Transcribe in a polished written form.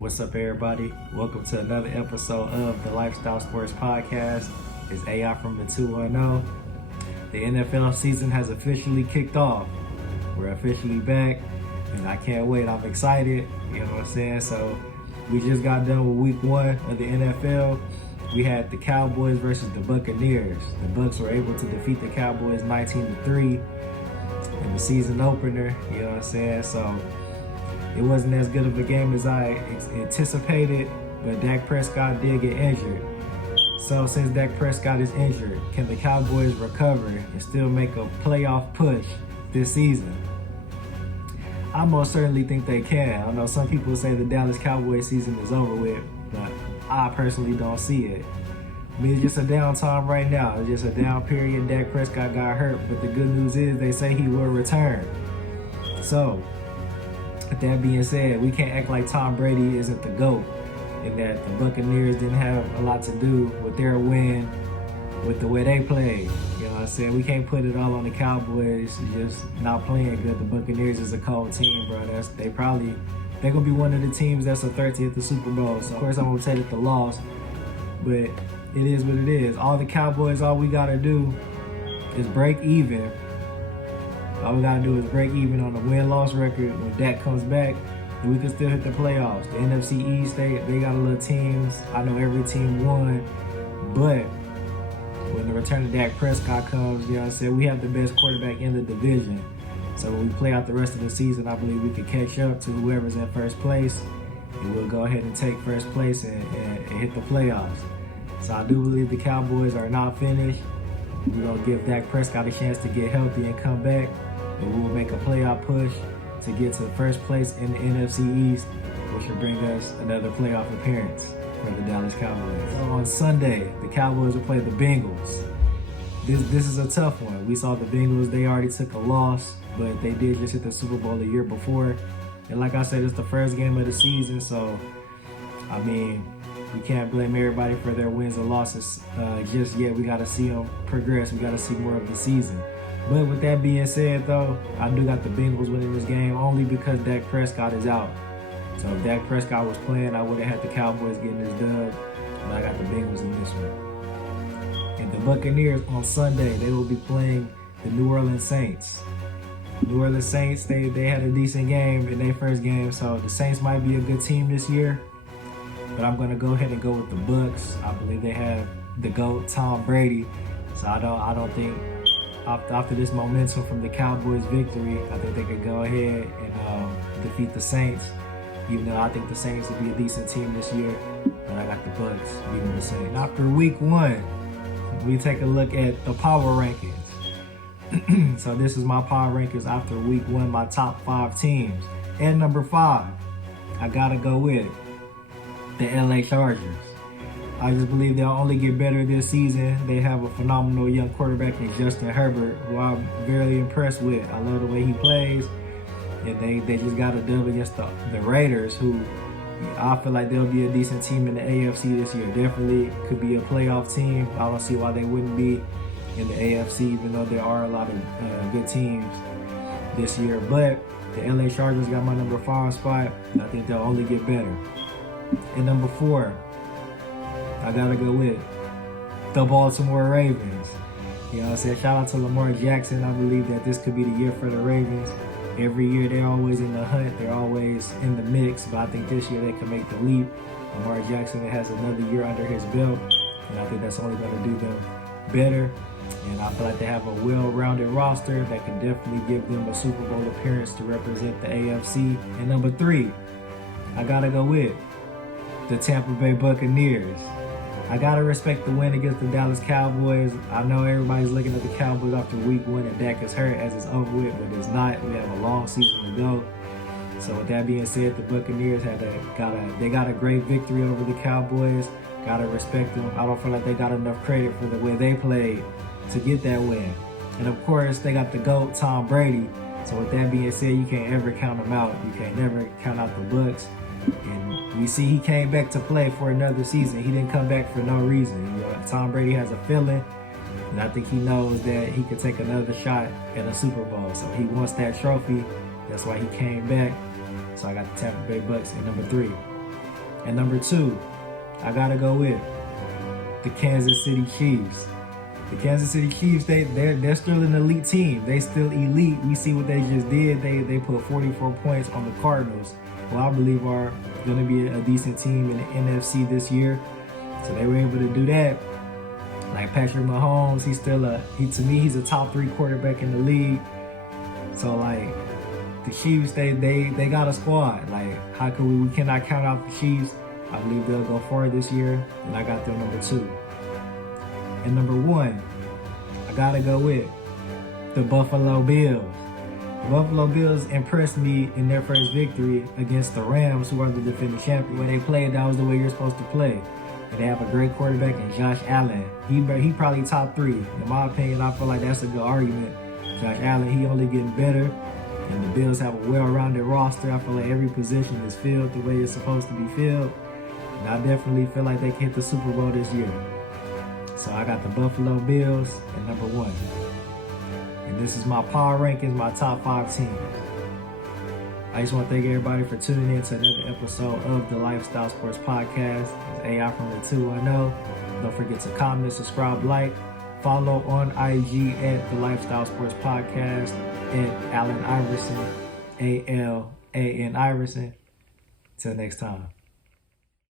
What's up, everybody? Welcome to another episode of the Lifestyle Sports Podcast. It's AI from the 210. The NFL season has officially kicked off. We're officially back, and I can't wait. I'm excited, you know what I'm saying? So, we just got done with week 1 of the NFL. We had the Cowboys versus the Buccaneers. The Bucs were able to defeat the Cowboys 19-3 in the season opener, you know what I'm saying? So, it wasn't as good of a game as I anticipated, but Dak Prescott did get injured. So since Dak Prescott is injured, can the Cowboys recover and still make a playoff push this season? I most certainly think they can. I know some people say the Dallas Cowboys season is over with, but I personally don't see it. I mean, it's just a downtime right now. It's just a down period. Dak Prescott got hurt, but the good news is they say he will return. So, with that being said, we can't act like Tom Brady isn't the GOAT and that the Buccaneers didn't have a lot to do with their win with the way they played. You know what I'm saying? We can't put it all on the Cowboys just not playing good. The Buccaneers is a cold team, bro. They're going to be one of the teams that's a threat to hit the Super Bowl. So, of course, I'm going to say that the loss, but it is what it is. All the Cowboys, all we got to do is break even. All we gotta do is break even on the win-loss record when Dak comes back, and we can still hit the playoffs. The NFC East, they got a little teams. I know every team won, but when the return of Dak Prescott comes, you know what I'm saying, we have the best quarterback in the division. So when we play out the rest of the season, I believe we can catch up to whoever's in first place, and we'll go ahead and take first place and hit the playoffs. So I do believe the Cowboys are not finished. We're gonna give Dak Prescott a chance to get healthy and come back. And we will make a playoff push to get to first place in the NFC East, which will bring us another playoff appearance for the Dallas Cowboys. So on Sunday, the Cowboys will play the Bengals. This is a tough one. We saw the Bengals, they already took a loss, but they did just hit the Super Bowl the year before. And like I said, it's the first game of the season, so, I mean, we can't blame everybody for their wins and losses just yet. We got to see them progress. We got to see more of the season. But with that being said, though, I do got the Bengals winning this game only because Dak Prescott is out. So if Dak Prescott was playing, I would have had the Cowboys getting this dub. But I got the Bengals in this one. And the Buccaneers on Sunday, they will be playing the New Orleans Saints. New Orleans Saints, they had a decent game in their first game, so the Saints might be a good team this year. But I'm going to go ahead and go with the Bucs. I believe they have the GOAT, Tom Brady. So I don't think after this momentum from the Cowboys victory, I think they could go ahead and defeat the Saints, even though I think the Saints will be a decent team this year. But I got the Bucs beating the Saints. After week 1, we take a look at the power rankings. So this is my power rankings after week 1, my top 5 teams. At number 5, I got to go with the LA Chargers. I just believe they'll only get better this season. They have a phenomenal young quarterback in Justin Herbert, who I'm very impressed with. I love the way he plays. And they just got a dub against the Raiders, who I feel like they'll be a decent team in the AFC this year. Definitely could be a playoff team. I don't see why they wouldn't be in the AFC, even though there are a lot of good teams this year. But the LA Chargers got my number 5 spot, and I think they'll only get better. And number 4, I gotta go with the Baltimore Ravens. You know what I'm saying? Shout out to Lamar Jackson. I believe that this could be the year for the Ravens. Every year they're always in the hunt. They're always in the mix. But I think this year they can make the leap. Lamar Jackson has another year under his belt. And I think that's only going to do them better. And I feel like they have a well-rounded roster that can definitely give them a Super Bowl appearance to represent the AFC. And number 3, I gotta go with the Tampa Bay Buccaneers. I gotta respect the win against the Dallas Cowboys. I know everybody's looking at the Cowboys after week 1 and Dak is hurt as it's over with, but it's not. We have a long season to go. So with that being said, the Buccaneers got a great victory over the Cowboys. Gotta respect them. I don't feel like they got enough credit for the way they played to get that win. And of course, they got the GOAT, Tom Brady. So with that being said, you can't ever count them out. You can't never count out the Bucs. And we see he came back to play for another season. He didn't come back for no reason. You know, Tom Brady has a feeling, and I think he knows that he could take another shot at a Super Bowl. So he wants that trophy. That's why he came back. So I got the Tampa Bay Bucs at number 3. And number 2, I gotta go with the Kansas City Chiefs. The Kansas City Chiefs, they're still an elite team. They still elite. We see what they just did. They put 44 points on the Cardinals, who I believe are going to be a decent team in the NFC this year. So they were able to do that. Like Patrick Mahomes, to me he's a top 3 quarterback in the league. So like the Chiefs, they got a squad. Like how can we cannot count out the Chiefs. I believe they'll go far this year, and I got them number 2. And number 1, I gotta go with the Buffalo Bills. The Buffalo Bills impressed me in their first victory against the Rams, who are the defending champion. When they played, that was the way you're supposed to play. And they have a great quarterback in Josh Allen. He probably top 3. In my opinion, I feel like that's a good argument. Josh Allen, he only getting better. And the Bills have a well-rounded roster. I feel like every position is filled the way it's supposed to be filled. And I definitely feel like they can hit the Super Bowl this year. So I got the Buffalo Bills at number 1. And this is my power rankings, my top 5 teams. I just want to thank everybody for tuning in to another episode of the Lifestyle Sports Podcast. It's AI from the 210. Don't forget to comment, subscribe, like, follow on IG at the Lifestyle Sports Podcast at Allen Iverson, ALAN Iverson. Till next time.